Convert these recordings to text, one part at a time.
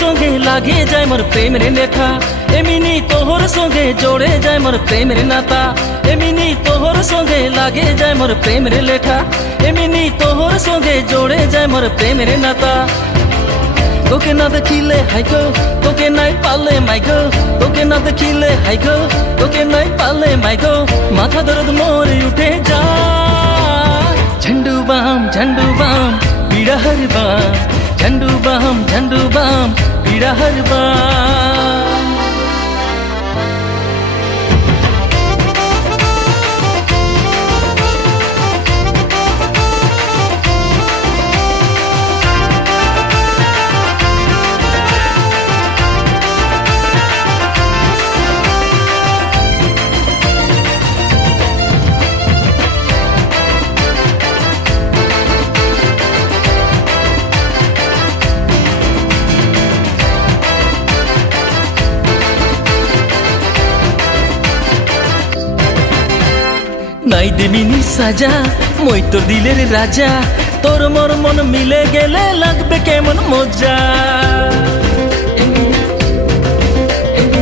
সঙ্গে লাগে যায় মোর প্রেমের লেখা, এমনি তোহর সঙ্গে জোড়ে যায় মোর প্রেমের নাতা। এমনি তোহর সঙ্গে লাগে যায় মোর প্রেমের লেখা, এমনি তোহর সঙ্গে জোড়ে যায় মোর প্রেমের নাতা। তোকে না দেখিলে হাইগো, তোকে নাই পালে মাইগো, তোকে না দেখিলে হাইগো, তোকে নাই পালে মাইগো, মাথা দর্দ মোর উঠে যায়। ঝন্ডু বাম পীড়া হর বাম, ঝন্ডু বাম পীড়া হর বাম। নাই দেবিনি সাজা মই তোর দিলের রাজা, তোর মোর মন মিলে গেলে লাগবে কেমন মজা।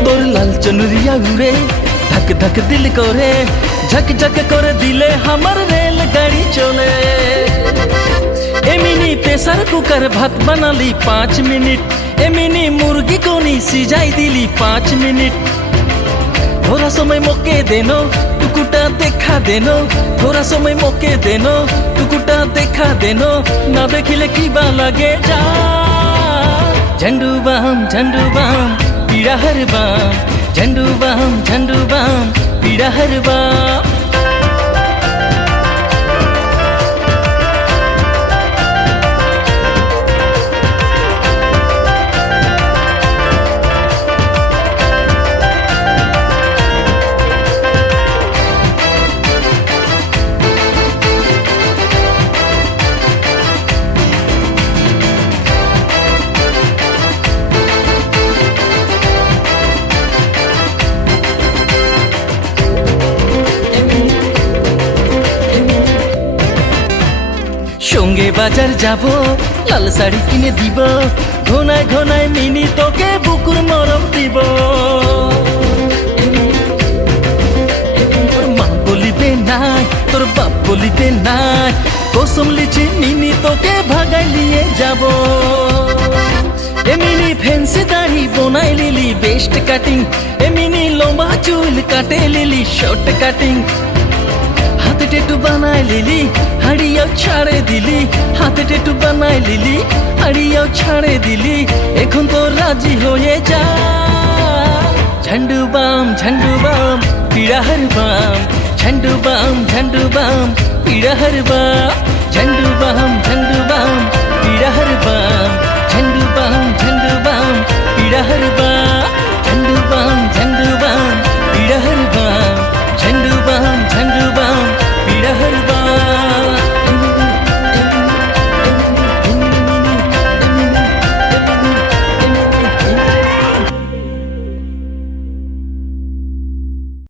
তোর লাল চনুরিয়া উড়ে ধক ধক দিল করে, ঝক ঝক করে দিলে আমার রেল গাড়ি চলে। এমনি প্রেসার কুকার ভাত বানালি 5 মিনিট, এমনি মুরগি কোনি সিজাই দিলি 5 মিনিট। थोड़ा समय मौके देनो टुकुटा देखा देनो, थोड़ा समय मौके देनो टुकुटा देखा देनो, ना देखिले किबा लागे जा। झंडू बाम पीड़ा हर बाम, झंडू बाम पीड़ा हर बाम। সঙ্গে বাজার যাব লাল শাড়ি কিনে দিব, ঘনায় ঘনায় মিনি তোকে বুকুর মরম দিব। তোর মা বলিবে নাই, তোর বাপ বলিবে নাই, কসম লিছি মিনি তোকে ভাগাই নিয়ে যাব। এমনি ফ্যান্সি দাড়ি বনাই লিলি বেস্ট কাটিং, এমনি লম্বা চুল কাটে লিলি শর্ট কাটিং। হাতে টেটু বানাই লিলি হাড়িয়াও ছাড়ে দিলি, হাতে টেটু বানাই লিলি হাড়িয়াও ছাড়ে দিলি, এখন তো রাজি হয়ে যা। ঝন্ডু বাম পীড়া হর বাম, ঝন্ডু বাম পীড়া হর বাম, ঝন্ডু বাম